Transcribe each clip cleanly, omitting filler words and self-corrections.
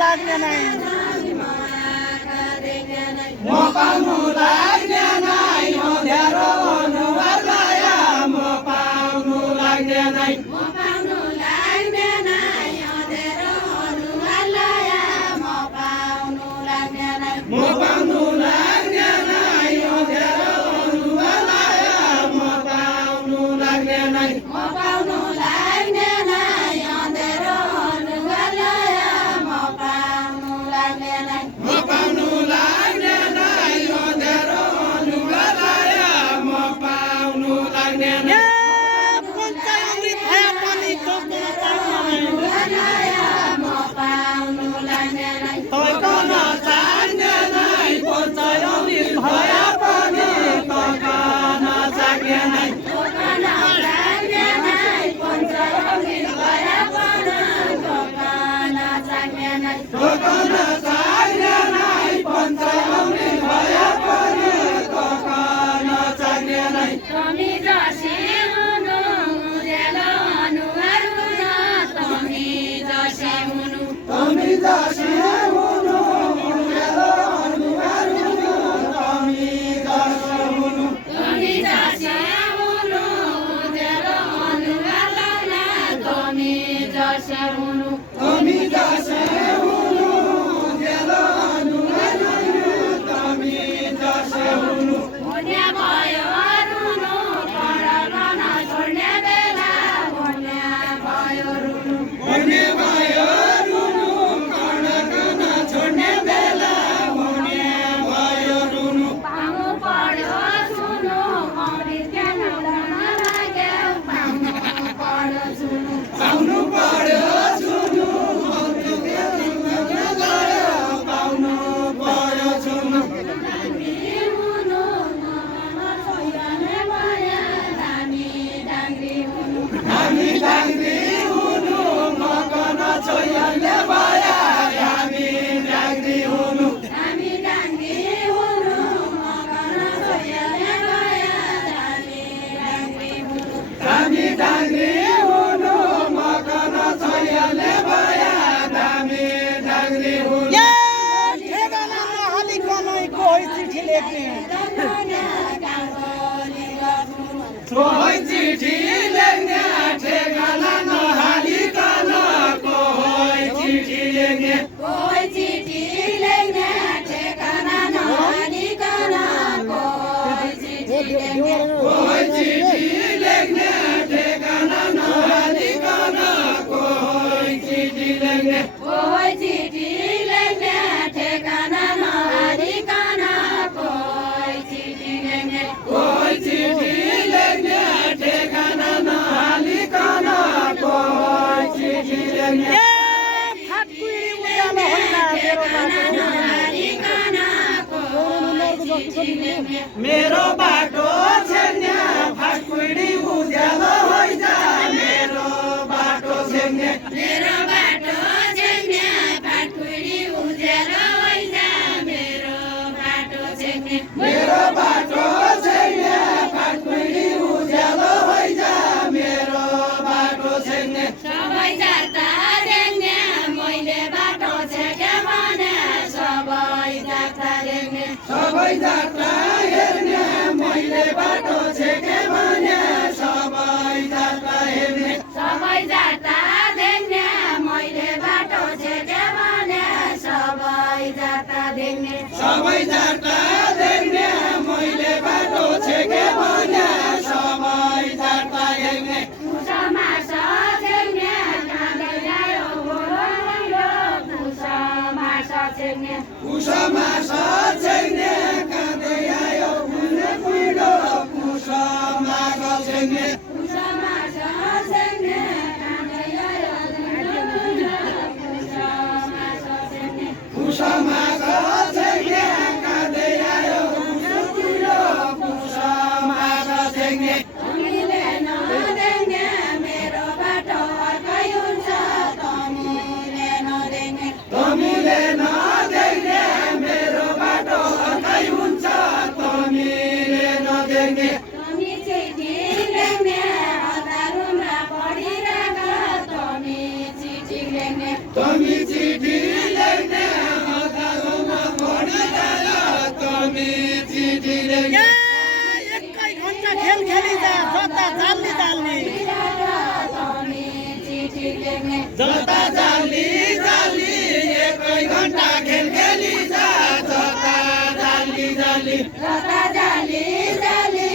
लाग्ने नै म पाउनु लाग्ने नै अँध्यारो अनुहार लाया म पाउनु लाग्ने नै म पाउनु लाग्ने नै अँध्यारो अनुहार लाया म पाउनु लाग्ने नै म पाउनु लाग्ने नै अँध्यारो अनुहार लाया म पाउनु लाग्ने नै म पाउनु लाग्ने नै अँध्यारो अनुहार लाया म पाउनु लाग्ने नै म पाउनु लाग्ने नै अँध्यारो अनुहार लाया म पाउनु लाग्ने नै पञ्चामृत भए पनि थोक्न लाग्ने नै म पाउनु लाग्ने नै थोक्न लाग्ने नै पञ्चामृत भए पनि थोक्न लाग्ने नै थोक्न लाग्ने नै पञ्चामृत भए पनि थोक्न लाग्ने नै थोक्न लाग्ने नै पञ्चामृत भए पनि थोक्न लाग्ने नै तमी जसी हुनु उज्यालो अनुहार हुन तमी जसी हुनु तमी जसी हुनु उज्यालो अनुहार हुन तमी जसी हुनु तमी जसी हुनु उज्यालो अनुहार लाउन तमी जसी हुनु तमी जसी हुनु उज्यालो अनुहार लाउन तमी जसी हुनु हुने भयो रुनु पढ्न छोड्ने बेला हुने भयो रुनु हुने भयो रुनु पढ्न छोड्ने बेला हुने भयो रुनु पाउनु पढ्यो सुनु अमृत ज्ञान उडाउन लाग्यो पाउनु पढ्यो सुनु पाउनु पढ्यो सुनु अमृत ज्ञान उडाउन लाग्यो पाउनु पढ्यो सुनु दामी हुनु नमन सोयाने माया दामी डाङ्ग्री हुनु दामी डाङ्ग्री हुनु मकन छोयाने माया दामी डाङ्ग्री हुनु दामी डाङ्ग्री हुनु मकन छोयाने माया दामी डाङ्ग्री हुनु दामी डाङ्ग्री हुनु मकन छोयाने माया दामी डाङ्ग्री हुनु ठेगाना नहालिकन कोही चिठी लेख्ने कोही चिठी लेख्ने ठेगाना नहालिकन कोही चिठी लेख्ने कोही चिठी लेख्ने ठेगाना नहालिकन कोही चिठी लेख्ने कोही चिठी लेख्ने ठेगाना नहालिकन कोही चिठी लेख्ने कोही चिठी लेख्ने ठेगाना नहालिकन कोही चिठी लेख्ने कोही चिठी लेख्ने ठेगाना नहालिकन कोही चिठी लेख्ने मेरो बाटो छेड्ने फाटकुडी उज्यालो होइन मेरो बाटो छेड्ने मेरो बाटो छेड्ने फाटकुडी उज्यालो होइन मेरो बाटो छेड्ने मेरो बाटो छेड्ने फाटकुडी उज्यालो होइन मेरो बाटो छेड्ने सबै जाता देख्ने मैले बाटो छेके भने सबै जाता देख्ने सबै जाता हेर्ने मैले बाटो छेके भने सबै जाता हेर्ने सबै जाता देख्ने मैले बाटो छेके भने सबै जाता देख्ने सबै जाता देख्ने मैले बाटो छेके भने सबै जाता हेर्ने कुसमासा देख्ने काँदै आयो गोरो कुसमासा छेक्ने कुसमासा छेक्ने काँदै आयो घुम्ने कुइरो कुसमासा छेक्ने कुसमासा छेक्ने काँदै आयो घुम्ने कुइरो कुसमासा छेक्ने कुसमासा छेक्ने काँदै आयो घुम्ने कुइरो कुसमासा छेक्ने तमीले नदेख्ने मेरो बाटो अर्कै हुन्छ तमीले नदेख्ने तमीले नदेख्ने मेरो तमी चिठी लेख्ने अगालोमा पढिरहन तमी चिठी लेख्ने एकै घन्टा खेल खेलिन्छ जता जाल्ली जाल्ली जता जाल्ली जाल्ली एकै घन्टा खेल खेलिन्छ जता जाल्ली जाल्ली जता जाली जाली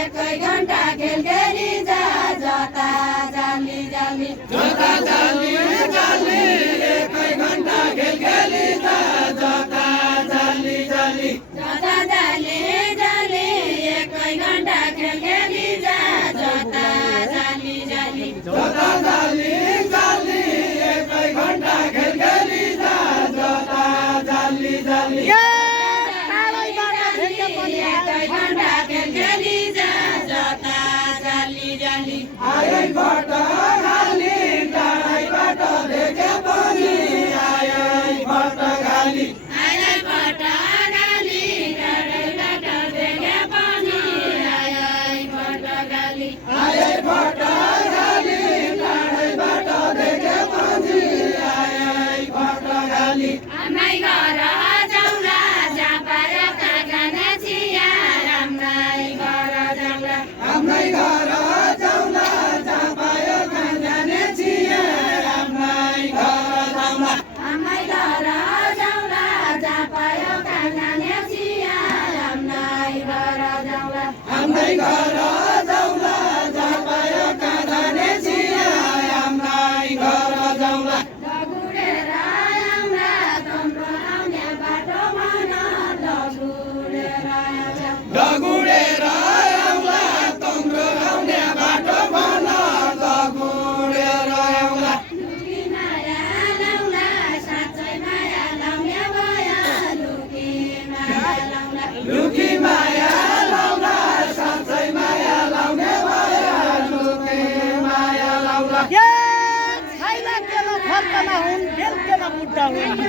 एकै घन्टा खेल खेलिन्छ जता जाली जाली जता जाल्ली जाल्ली एकै घन्टा खेल खेलिन्छ जता जाल्ली जाल्ली जता जाली जाली एकै घन्टा खेल खेलिन्छ जता जाली जाली जता जाल्ली जाल्ली एकै घन्टा खेल खेलिन्छ जता जाल्ली जाल्ली एकै घन्टा खेल खेलिन्छ जता जाली जाली आयैबाट गाली टाढैबाट देखे पनि आयैबाट गाली आयैबाट गाली टाढैबाट देखे पनि आयैबाट गाली आयैबाट गाली टाढैबाट देखे पनि आयैबाट गाली आमै घर जाउँला जहाँ पायो कहाँ जाने छिया राम्रै घर जाउँला हाम्रै घर जाउँला जहाँ पायो कहाँ जाने छिया हाम्रै घर जाउँला आमै घर जाउँला जहाँ पायो कहाँ जाने छिया राम्रै घर जाउँला हाम्रै घर जाउँला जहाँ पायो कहाँ जाने छिया हाम्रै घर जाउँला दगुडेर आउँला तम्रो आउने बाटो मन दगुडेर आउँला दगुडेर आउँला तम्रो आउने बाटो भन दगुडेर आउँला लुकी माया लाउँला साँच्चै माया लाउने भयो लुकी माया लाउँला लुकी माया लाउँला साँच्चै माया लाउने भयो लुकी माया लाउँला छैन केमा फर्कना हुन् बेलुकेमा बुढा हुन्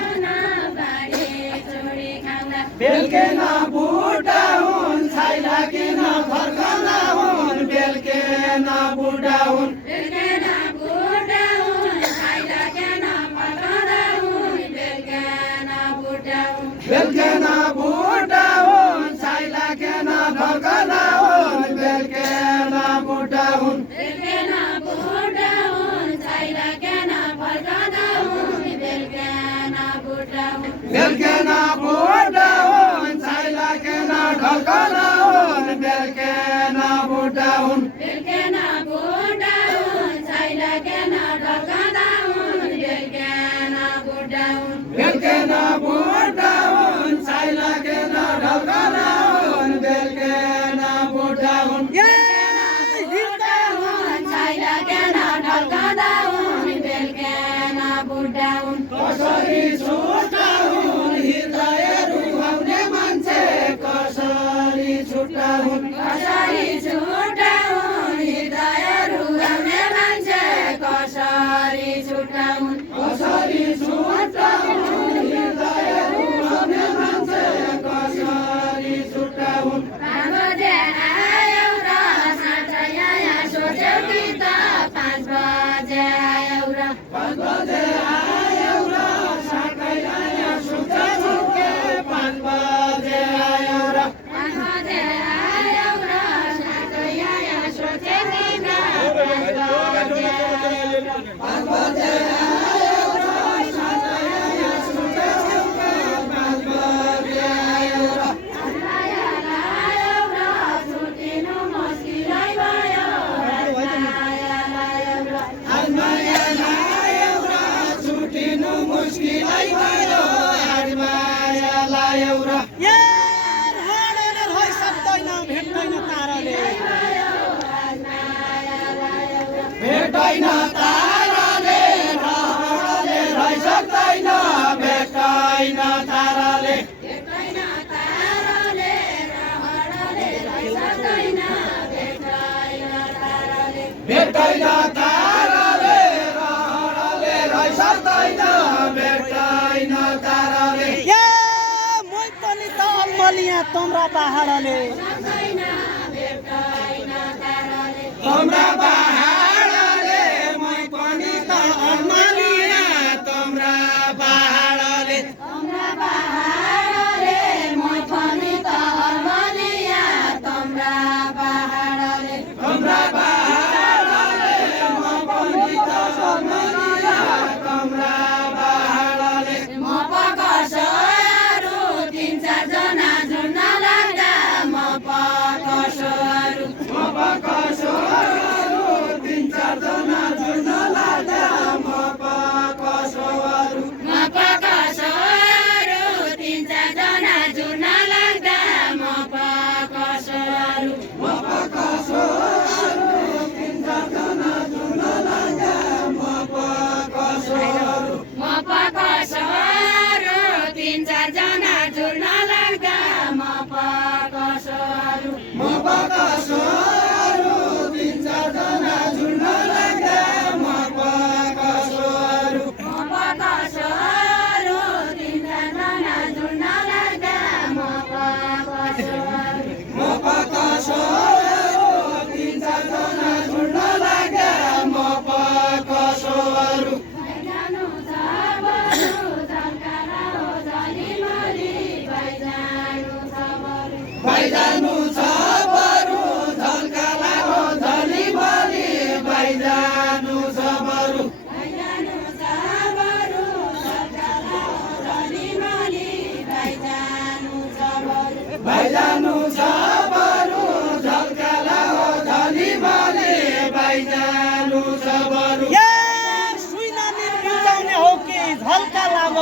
बारी छोडी खाउँला बेलुके न बुढा हुन् छैला किन फर्कना हुन् बेलुके न बुढा हुन् बेलुके न बुढा हुन् खाइला केन फर्कँदा हुन् बेलुके न बुढा हुन् बेलुके न बुढा हुन् छैला किन फर्कना हुन् बेलुके न बुढा हुन् बेलुके न बुढा हुन् खाइला केन फर्कँदा हुन् बेलुके न बुढा हुन् बेलुके न बुढा हुन् छैला किन ढल्कना हुन् बेलुके न बुढा हुन् बेलुके न बुढा हुन् खाइला केन ढल्कँदा हुन् बेलुके न बुढा हुन् बेलुके न बुढा हुन् छैला किन ढल्कना हुन् बेलुके न बुढा हुन् छैला केन ढल्कँदा हुन् बेलुके न बुढा हुन् कसरी छुट्टा हुन् हृदय रुवाउने मान्छे कसरी छुट्टा हुन् कसरी छुट्टा हुन् हृदय रुवाउने मान्छे कसरी छुट्टा हुन् कसरी छुट्टा हुन् हृदय रुवाउने मान्छे कसरी छुट्टा हुन् 5 बजे आयौ र साँच्चै यहाँ सोच्यौ कि त 5 बजे आयौ र 5 बजे आयौ र साकै आया सुत्छौ के 5 बजे आयौ र 5 बजे आयौ र साँच्चै यहाँ सोच्यौ कि त 5 बजे आयौ र 5 बजे आयौ र साकै आया सुत्छौ के 5 बजे आयौ र माया लायौ र छुटिनु मुस्किलै भयो माया लायौ र आज माया लायौ र छुटिनु मुस्किलै भयो आज माया लायौ र यार हाडेर होइ सक्दैन भेट्दैन ताराले भेट्दैन ताराले रहरले रहि सक्दैन भेट्दैन ताराले भेट्दैन ताराले रहरले रहि सक्दैन भेट्दैन ताराले भेट्दैन ताराले रहरले रहि सक्दैन भेट्दैन ताराले या मै पनि त अल्मलिया तम्रा पहाडले सक्दैन भेट्दैन ताराले हाम्रा पहाडले मै पनि त अल्मलिया तम्रा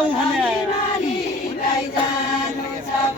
लगाऊ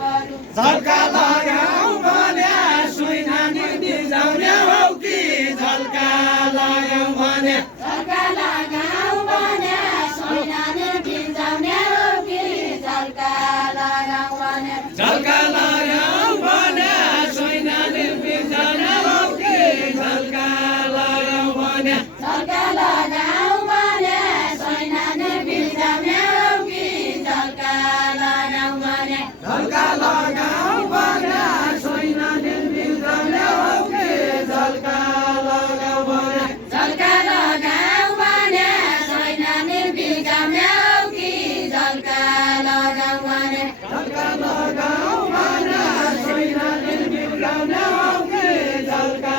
भने झल्का लगाऊ भने सुई नानी बिजाउने हो कि झल्का लगाऊ भने झल्का लगाऊ भने सुई नानी बिजाउने हो कि झल्का लगाऊ भने झल्का लगाऊ भने सुई नानी बिजाउने हो कि झल्का लगाऊ भने झल्का लगाऊ भने सुई नानी बिजाउने हो कि झल्का लगाऊ भने झल्का लगाऊ भने सुई नानी बिजाउने हो कि झल्का लगाऊ भने झल्का लगाऊ भने सुई नानी बिजाउने हो कि झल्का लगाऊ भने झल्का लगाऊ भने सुई नानी बिजाउने हो कि झल्का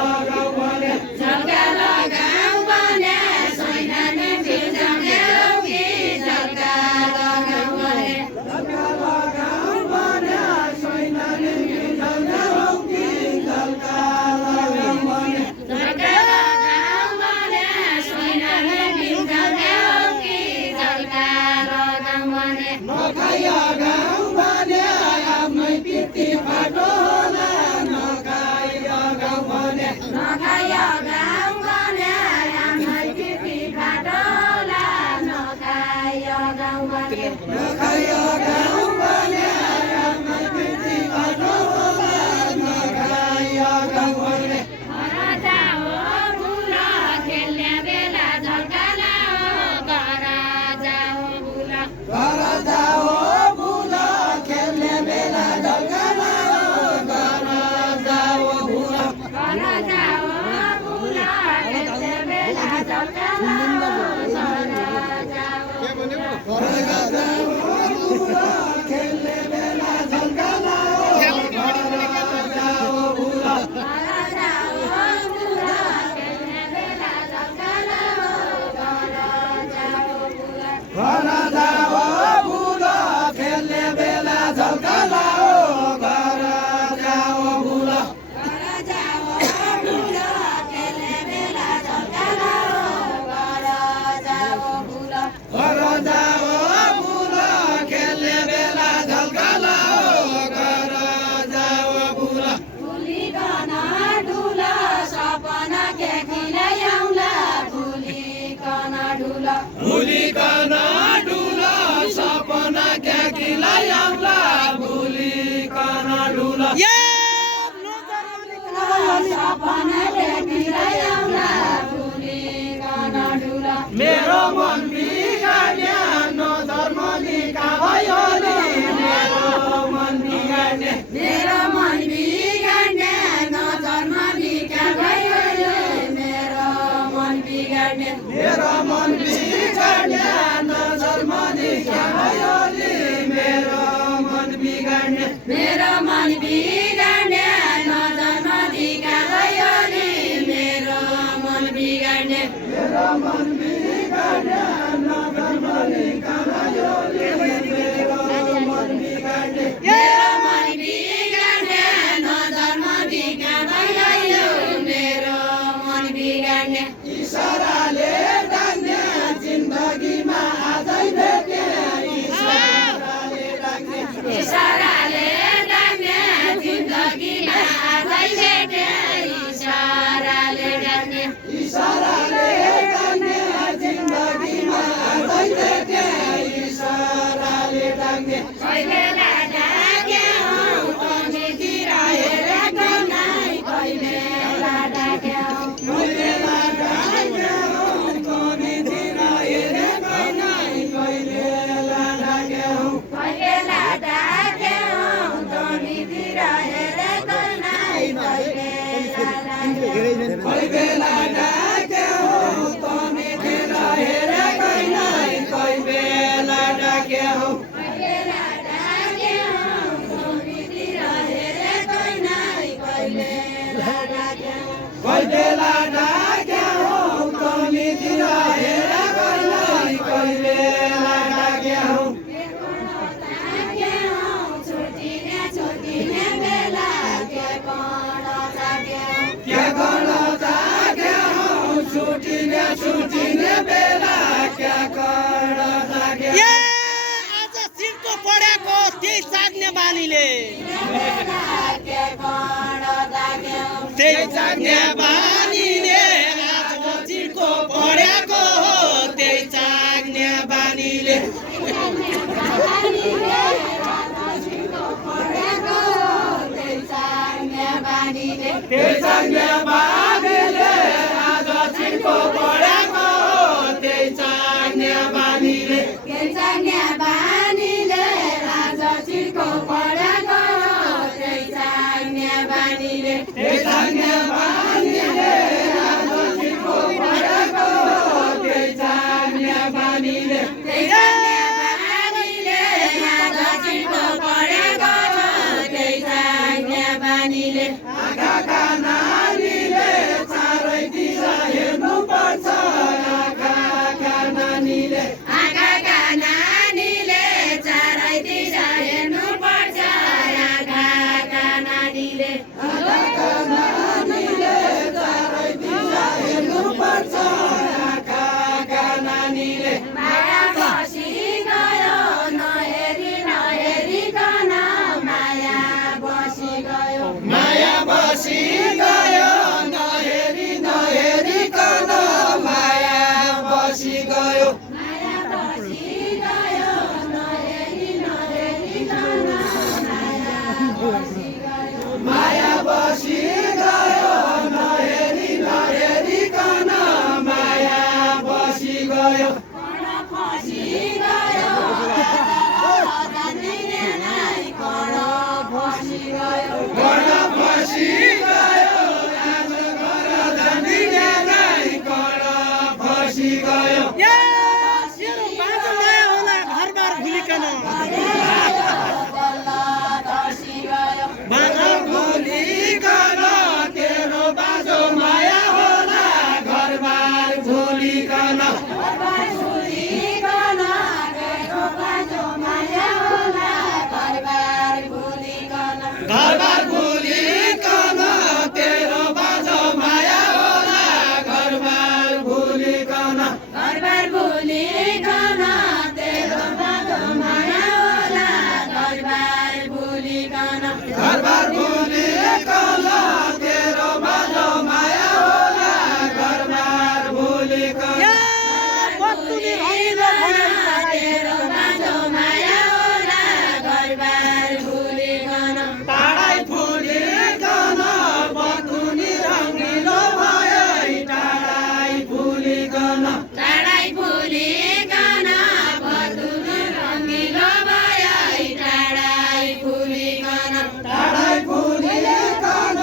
लगाऊ भने झल्का लगाऊ भने सुई नानी बिजाउने हो कि झल्का लगाऊ भने झल्का लगाऊ भने सुई नानी बिजाउने हो कि झल्का लगाऊ भने झल्का लगाऊ भने सुई नानी बिजाउने हो कि झल्का लगाऊ भने नखाया गाउँ भने आफ्नै पितृ फाटो होला नखाया गाउँ भने नखाया गाउँ भने आफ्नै पितृ फाटोला नखाया गाउँ भने नखाया गाउँ भने आफ्नै पितृ फाटो होला नखाया गाउँ भने घर जाओ बुल खेल्ने बेला झल्का लाओ घर जाओ बुल घर जाओ बुल खेल्ने बेला झल्का लाओ घर जाओ बुल घर जाओ बुल खेल्ने बेला झल्का लाओ घर जाओ घर जाओ बुल खेल्ने बेला झल्का लाओ घर जाओ बुल घर जाओ बुल खेल्ने बेला झल्का लाओ घर जाओ बुल घर जाओ बुल खेल्ने बेला झल्का लाओ घर जाओ बुल घर जाओ बुल खेल्ने बेला झल्का लाओ घर जाओ बुल घर जाओ बुल खेल्ने बेला झल्का लाओ घर जाओ बुल भुलिकन डुल सपना के खिलाउँला भुलिकन डुल भुलिकन डुल सपना क्या खिलाउँला भुलिकन डुल सपना के खिलाउँला भुलिकन डुल मेरो मन बिगाड्ने नजर मलिका भयो नि मेरो मन बिगाड्ने मेरो मन बिगाड्ने नजरमा बिका भयो रे मेरो मन बिगाड्ने मेरो मन बिगाड्ने नजर मलिका भयो नि मेरो मन बिगाड्ने मेरो मन बिगाड्ने नजरमा बिका भयो रे मेरो मन बिगाड्ने मेरो मन बिगाड्ने नजर मलिका भयो नि मेरो मन बिगाड्ने मेरो मन बिगाड्ने नजरमा बिका भयो मेरो मन बिगाड्ने इशाराले डाक्ने जिन्दगीमा आजै भेट्ने इशाराले डाक्ने इशाराले डाक्ने जिन्दगीमा आजै भेट्ने इशाराले डाक्ने इशाराले डाक्ने बानीले के कण दाग्यो त्यही चाग्ने बानीले आज चिर्को पढेको हो त्यही चाग्ने बानीले त्यही चाग्ने बानीले आज चिर्को पढेको हो त्यही चाग्ने बानीले त्यही चाग्ने बानीले आज चिर्को पढेको हो त्यही चाग्ने बानीले त्यही चाग्ने बानीले आज चिर्को पढेको हो त्यही चाग्ने बानीले त्यही चाग्ने बानीले आज चिर्को पढेको हो त्यही चाग्ने बानीले आँखाका नानीले चारैतिर हेर्नुपर्छ आँखाका नानीले आँखाका नानीले चारैतिर हेर्नुपर्छ आँखाका नानीले आँखाका नानीले चारैतिर हेर्नुपर्छ आँखाका नानीले माया बसी गयो नहेरी नहेरिकन माया बसी गयो माया बसी गयो नहेरी नहेरिकन माया बसी गयो माया बसी गयो नहेरी नहेरिकन माया बसी गयो माया बसी गयो नहेरी नहेरिकन माया बसी गयो कण फसी गयो जान्दिने नै कण फसी गयो गर्न फसी गयो आज घर जान्दिने नै कर फसी गयो ए मेरो बाँझो माया होला घरबार भुलिकन बल्ल धसी गयो बाँझो भुलिकन तेरो बाँझो माया होला घरबार भुलिकन घरबार भुलिकन गएको बाँझो माया होला घरबार भुलिकन घरबार भुलिकन तेरो बाँझो माया होला घरबार भुलिकन घरबार भुलिकन तेरो बाँझो माया होला घरबार भुलिकन घरबार भुलिकन तेरो बाँझो माया होला घरबार भुलिकन ए बत्तुली रहिलो भनाइ तेरो बाँझो माया होला घरबार भुलिकन टाढै भुलिकन बटुली रङ्गिलो भयो टाढै भुलिकन टाढै भुलिकन बटुली रङ्गिलो भयो टाढै भुलिकन टाढै भुलिकन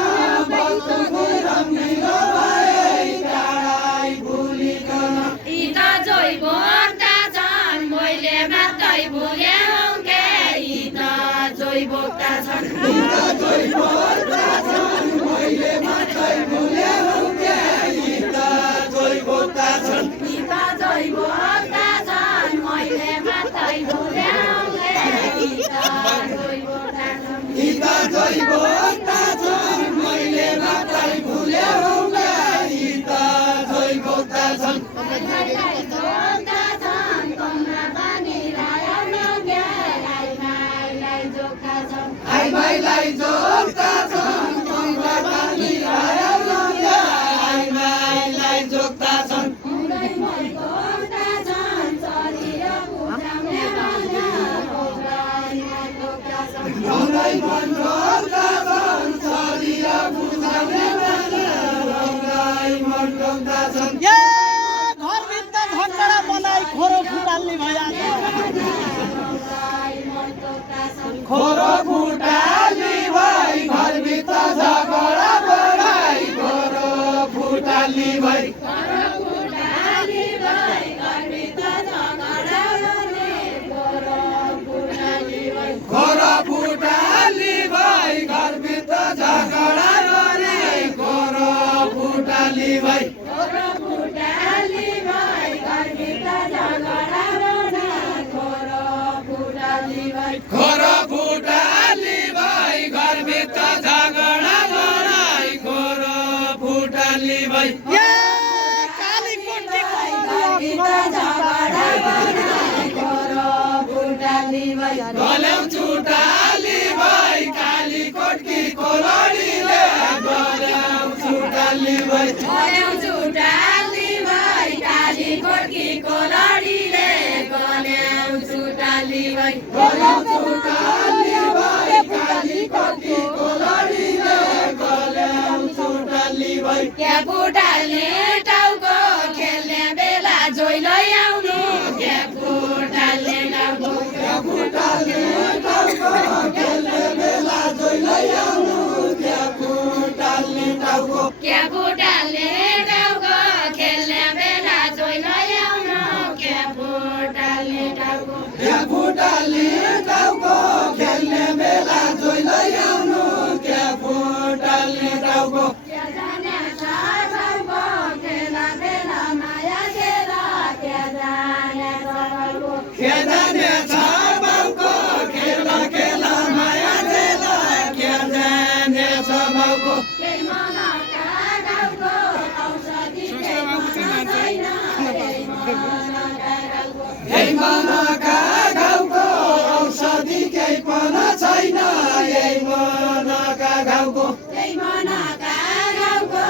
बटुली रङ्गिलो भयो टाढै भुलिकन यी त जोइ भोग्दा छन् मैले मात्रै भुल्यौ के यी त जोइ भोग्दा छन् मैले मात्रै भुलेँ के यी त जोइ भोग्दा छन् यी त जोइ भोग्दा छन् मैले मात्रै भुल्यौ के यी त जोइ भोग्दा छन् यी त जोइ भोग्दा छन् मैले मात्रै भुलेँ के यी त जोइ भोग्दा छन् माइलाई जोग्दा छन् कमरा पानी लायो नगे माइलाई जोग्दा छन् आई माइलाई जोग्दा छन् कमला पानी आयो लग्यो आई माइलाई जोग्दा छन् उनै मन जोग्दा छन् शरीर बुझाउने बाजा उनै मन जोग्दा छन् औरै मन जोग्दा छन् शरीर बुझाउने बेला औरै मन जोग्दा छन् ए घरभित्र झगडा बनाई खोरो फुटाल्ने भइहाल्छ उनै मन जोग्दा छन् खोरो फुटाली भई घरभित्र झगडा बढाई खोरो फुटाली भई फुटाली भई घरभित्र झगडा गर्ने फुटाली भई खोरो फुटाली भई घरभित्र झगडा गरे खोरो फुटाली भई फुटाली भई घरभित्र झगडा गर्ने फुटाली भई खोरो फुटाली भई घरभित्र झगडा गराई खोरो फुटाली भई ए कालीकोटको घरभित्र झगडा गर्ने गल्यौ छुटाली भई कालीकोटकी कोलडीले गल्याउँछु डाली भई गल्याउँछु डाली भई कालीकोटकी कोलडीले गल्याउँछु डाली भई गल्याउँछु डाली भई कालीकोटकी कोलडीले गल्याउँछु डाली भई क्या फुटाल्ने टाउको खेल्ने बेला जोइलै आउनु क्या फुटाल्ने टाउको फुटाल्ने टाउको खेल्ने बेला जोइलै आउनु क्या फुटाल्ने टाउको क्या फुटाल्ने टाउको खेल्ने बेला जोइलै आउनु क्या फुटाल्ने टाउको क्या फुटाल्ने टाउको खेल्ने बेला जोइलै आउनु क्या फुटाल्ने टाउको क्या जाने साथको खेला बेला माया खेला क्या जाने साथको के जाने छ बाउको खेला खेला माया खेला के जाने छ बाउको केही मनका गाउँको औषधि केही मन छैन केही मनका गाउँको यही मनका गाउँको औषधि केही पनि छैन यही मनका गाउँको केही मनका गाउँको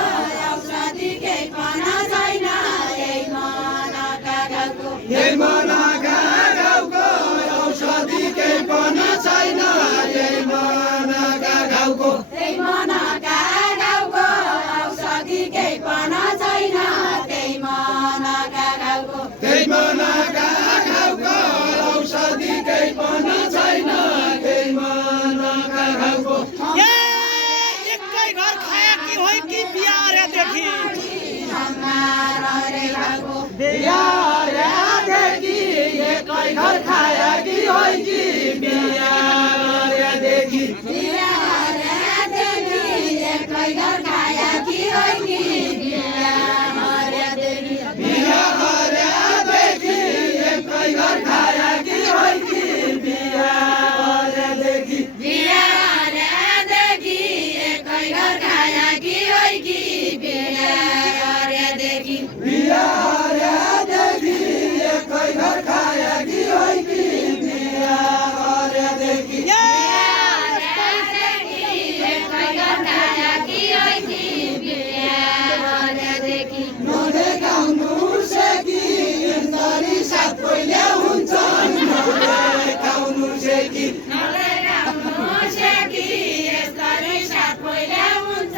औषधि केही पनि छैन यही मनका गाउँको यही मनका गाउँको औषधि केही पनि छैन यही मनका गाउँको त्यही मनका गाउँको औषधि केही पनि छैन त्यही मनका गाउँको त्यही मनका गाउँको औषधि केही पनि छैन त्यही मनका गाउँको एकै घर खाया कि होइ कि बिहारदेखि रे गाउँको बिहारदेखि एकै घर खाया कि होइ कि बिहारदेखि बिहारदेखि एकै घर खाया कि होइ कि बिहारदेखि बिहारदेखि एकै घर खाया कि होइ कि बिहारदेखि बिहारदेखि एकै घर खाया कि होइ कि बिहारदेखि बिहारदेखि एकै घर खाया कि होइ कि बिहारदेखि बिहारदेखि एकै घर खाया कि होइ कि बिहारदेखि नोले गाउनु सेकी इन्दरी साथ पहिले हुन्छ नोले गाउनु सेकी नलेगाउनु सेकी यसरी साथ पहिले हुन्छ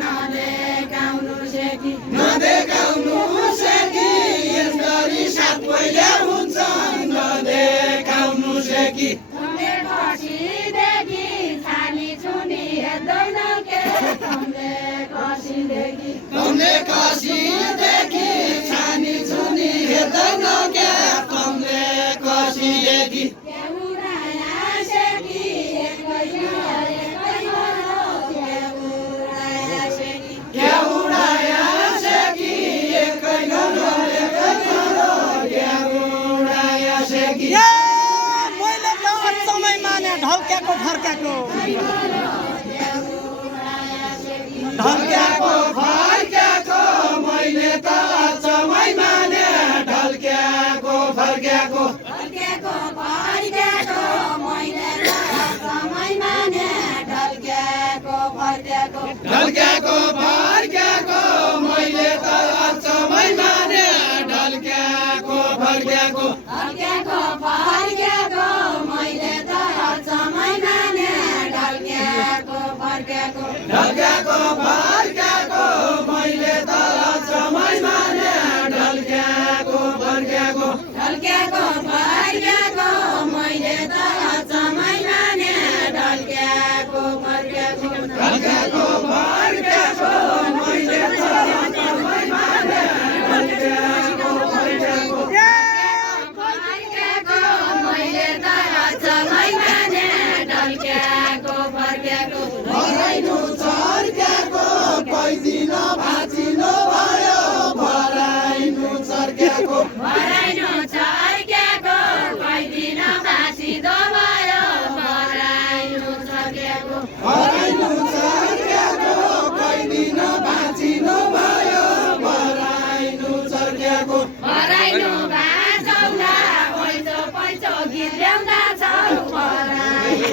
नलेगाउनु सेकी नदे गाउनु सेकी इन्दरी साथ पहिले हुन्छ नदे गाउनु सेकी तुमले कसीदेखि छानी छुनी हेर्दैन के तुमले कसीदेखि तमले कसीदेखि छानी छुनी हेर्दैन क्या तमले कसीदेखि केउराया सेकी एकै हो केउराया सेकी क्या उडाया सेकी एकै घर एकै घर क्या उडाया सेकी मैले त अचम्मै माने ढल्क्याको फर्क्याको ढल्क्याको फर्क्याको मैले त अचम्मै माने ढल्क्याको फर्क्याको ढल्केको फर्केको मैले त समय माने ढल्केको फर्केको ढल्क्याको फर्क्याको मैले त अचम्मै माने ढल्क्याको फर्क्याको ढल्केको फर्केको मैले त समय माने ढल्केको फर्केको ढल्क्याको फर्क्याको मैले त अचम्मै माने ढल्क्याको फर्क्याको ढल्केको फर्केको मैले त समय माने ढल्केको फर्केको ढल्क्याको फर्क्याको मैले त अचम्मै माने ढल्क्याको फर्क्याको फर्केको मैले त समय माने ढल्केको फर्केको भराइनु चर्क्याको कोही दिन भाँचिनु भयो भराइनु चर्क्याको भराइनु चर्क्याको कोही दिन बाँचिदो भयो भराइनु चर्क्याको भराइनु चर्क्याको कोही दिन भाँचिनु भयो भराइनु चर्क्याको भराइनु बाँचौला पैँचो पैँचो गीत ल्याउँदा छौ भराइनु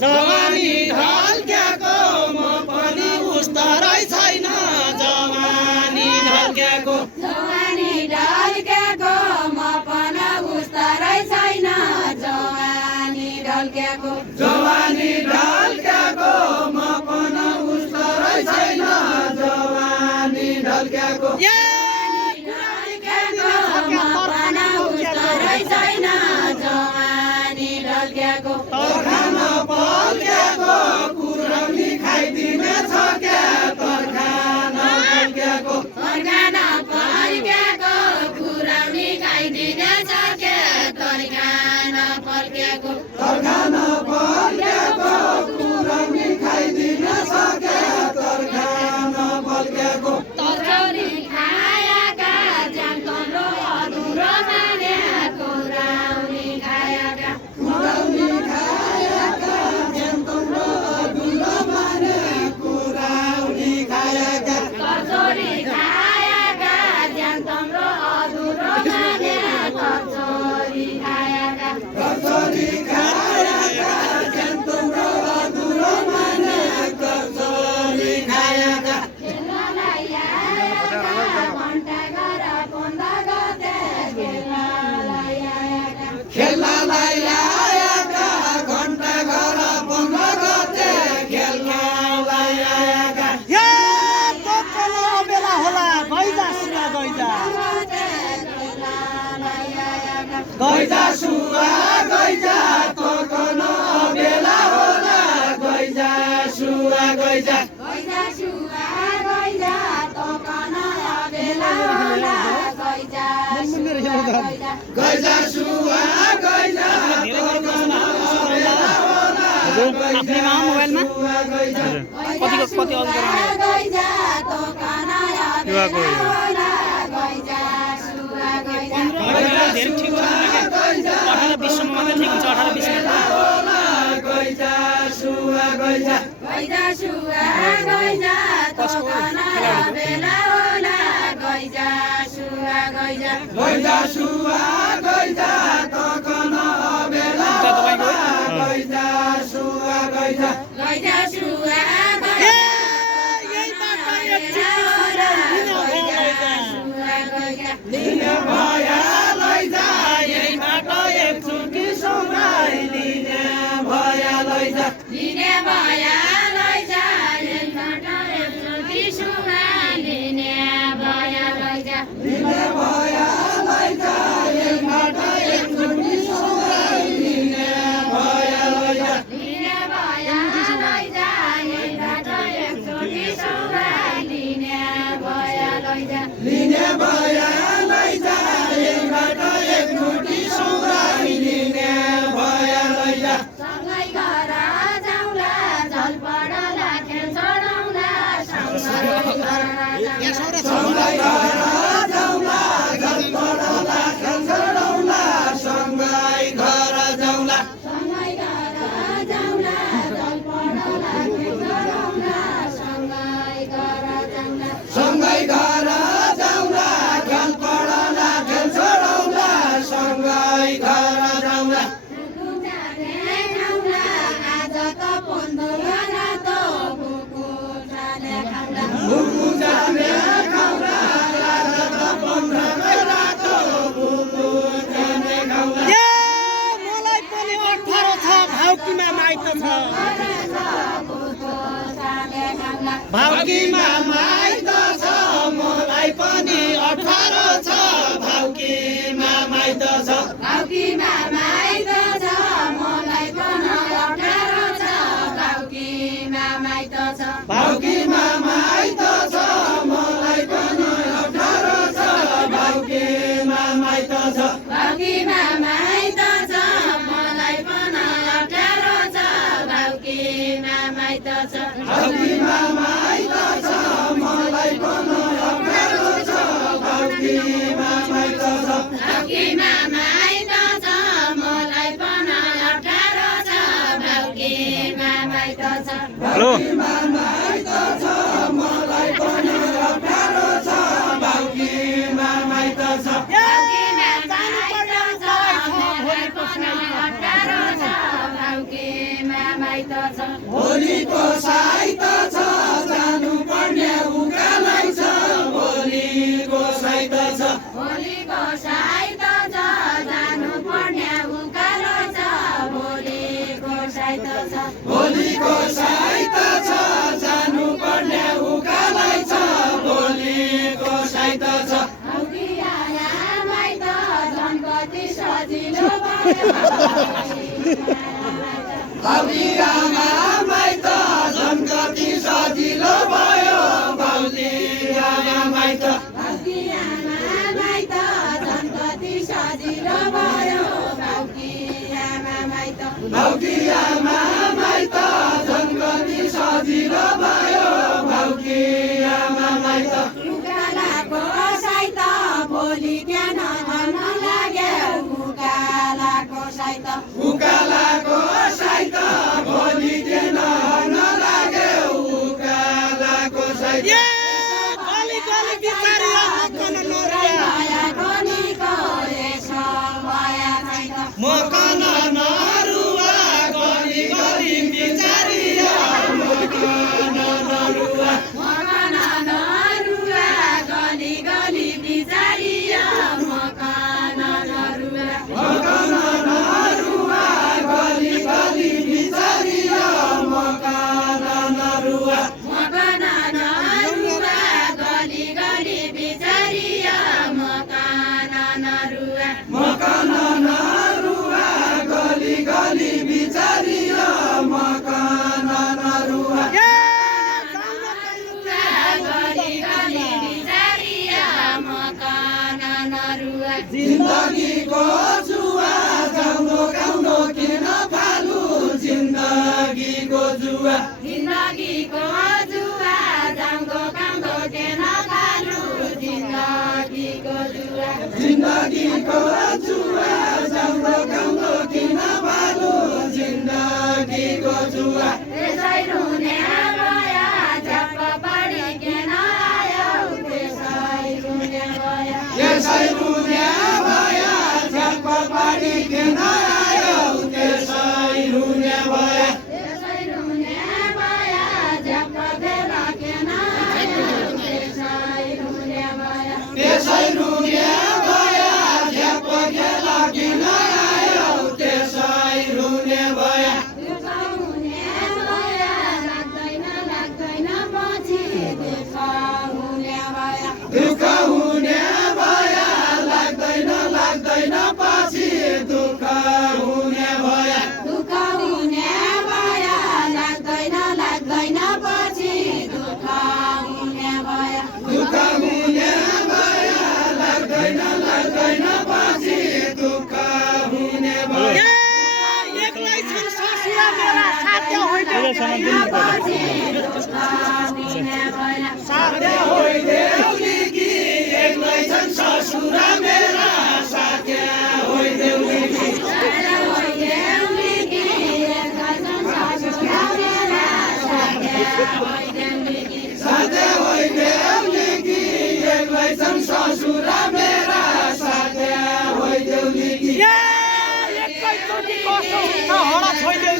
जवानी ढल्क्याको म पनि उस्तरै छैन जवानी ढल्क्याको जवानी ढल्क्याको म पनि उस्तरै छैन जवानी ढल्क्याको जवानी ढल्क्याको म पनि उस्तरै छैन जवानी ढल्क्याको तर्खाना पल्क्याको कुराउनी खाइदिने छ क्या तर्खाना पल्क्याको तर्खाना पल्क्याको कुराउनी खाइदिने छ क्या तर्खाना पल्क्याको तर्खाना पल्क्याको कुराउनी खाइदिने छ क्या तर्खाना पल्क्याको तरकारी खाएका ज्यान तम्रो अधुरो माने कुराउनी खाएका कुराउनी खाएका ज्यान तम्रो अधुरो माने कुराउनी खाएका तरकारी खाएका ज्यान तम्रो अधुरो माने तरकारी खाएका कसरी खाएका ज्यान तम्रो अधुरो माने कसरी खाएका खेल्नलाई आएका घन्टा घर बन्द गर्दै खेल्नलाई आएका खेल्नलाई आएका घन्टा घर बन्द गर्थे खेल्नलाई आएका बेला होला गइजा सुना गइजा गइजा सुगा गइजा तर्कन बेला होला गइजा सुगा गइजा गइजा सुगा गइजा तकन बेला होला गइजा सुगा गइजा गइजा सुगा गइजा तर्कन बेला होला आफ्नै मोबाइलमा गइजा कति सुगा गइजा तकन बेला होला गइजा सुगा गइजा धेरै ठिक छ 18-20 सम्म मात्रै ठिक हुन्छ 18-20 होला गइजा सुगा गइजा गइजा सुगा गइजा तकन बेला होला गइजा सुगा गइजा गइजा सुगा गइजा तर्कन बेला होला गइजा सुगा गइजा गइजा सुगा गइजा यही बाटो लिने भया लैजा यही बाटो एकचोटि सुगाइ लिने भया लैजा लिने भया लैजा यही बाटो एकचोटि सुगा लिने भया लैजा लिने भया लैजा यही बाटो एकचोटि सुगाइ लिने भया लैजा लिने भया लैजा यही बाटो एकचोटि सुगा लिने भया लैजा लिने भया लैजा यही बाटो एकचोटि सुगाइ लिने भया लैजा सँगै घर जाउँला झलपडला खेल चढाउँला सँगै घर जाउँला सँगै घर जाउँला झलपडला खेल चढाउँला सँगै घर जाउँला सँगै घर जाउँला झलपडला खेल चढाउँला सँगै घर जाउँला सँगै घर जाउँला झलपडला खेल चढाउँला सँगै घर जाउँला कुकुर जाने खाउँला आज त पन्ध्र रातो कुकुर जाने खाउँला कुकुर जाने खाउँला आज त 15 रातो कुकुर जाने खाउँला मलाई पनि 18 छ भाउकीमा माइत छ कुकुर जाने भाउकीमा माइत छ मलाई पनि 18 छ भाउकीमा माइत छ भाउकीमा माइत छ मलाई पनि 18 छ भाउकीमा माइत छ भाउकीमा माइत छ मलाई पनि 18 छ भाउकीमा माइत छ भाउकीमा माइत छ मलाई पनि 18 छ भाउकीमा माइत छ भाउकीमा माइत छ मलाई पनि 18 छ भाउकीमा माइत छ भाउकीमा माइत छ मलाई पनि 18 छ भाउकीमा माइत छ भाउकीमा माइत छ मलाई पनि 18 छ भाउकीमा माइत छ भाउकीमा माइत छ मलाई पनि 18 छ भाउकीमा माइत छ भोलिको साइत छ जानु पर्ने उकालै छ भोलिको साइत छ भोलिको साइत छ जानु पर्ने उकालो छ भोलिको साइत छ भोलिको साइत छ जानु पर्ने उकालै छ भोलिको साइत छ भाउकीमा माइत झन् कति सजिलो भयो भाउकीमा माइत झन् कति सजिलो भयो भाउकीमा माइत भाउकीमा माइत झन् कति सजिलो भयो भाउकीमा माइत भाउकीमा माइत झन् कति सजिलो भयो भाउकीमा माइत उकालाको साइत भोलि ज्ञान गर्न लाग्यो उकालाको साइत उकालाको साइत भोलि दिन नलाग्यो उकालाको साइत गली गली बिचारी मकन नरुवा गनीको यसो भया छैन मकन नरुवा गली गली बिचारिया मकन नरुवा मकन नरुवा गली गली बिचारिया मकन नरुवा मकन नरुवा गली गली बिचारिया मकन नरुवा मकन नरुवा गली गली बिचारिया मकन नरुवा मकन नरुवा गली गली बिचारिया मकन नरुवा गली गली बिचारिया मकन नरुवा जिन्दगीको जुवा जाउँदो गाउँदो किन फालु जिन्दगीको जुवा जिन्दगीको जुवा जाउँदो काउँदो केन फालु जिन्दगीको जुवा जिन्दगीको जुवा जाउँदो गाउँदो किन फालु जिन्दगीको जुवा त्यसै रुने गया झप्प पढी केन आयो त्यसै रुने गया त्यसै रुने भया झ्याप्प पारी किन आयो त्यसै रुने भया त्यसै रुने गया झप्प बेल केन आयो त्यसै रुने गया त्यसै रुने भया झ्याप्प खेल किन आयो त्यसै रुने भया दुखाउने भया लाग्दैन पछि दुखाउने भया दुःख हुने भया लाग्दैन पछि दुःख हुने भया दुखाउने भया लाग्दैन पछि दुखाउने भया दुःख हुने भया लाग्दैन पछि दुःख हुने भया एक्लै छन् ससुरा मेरा साध्य होइन पछि दुखाउने भया साध्य होइदेउली कि एक्लै छन् ससुरा मेरा साध्य होइदेउली कि साध्य होइदेउली कि एक्लै छन् ससुरा मेरा साध्य होइदेउली कि एकैचोटि कस्तो हुन्छ हडा छोइदेऊ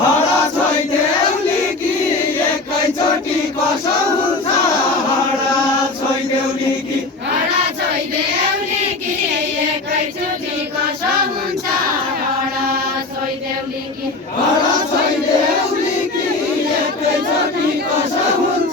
हडा छोइदेउली कि एकैचोटि कसो हुन्छ हडा छोइदेउली कि हडा छोइदेउली कि एकैचोटि कसो हुन्छ हडा छोइदेउली कि हरा छैन देउली कि एकैचोटि कसो हुन्छ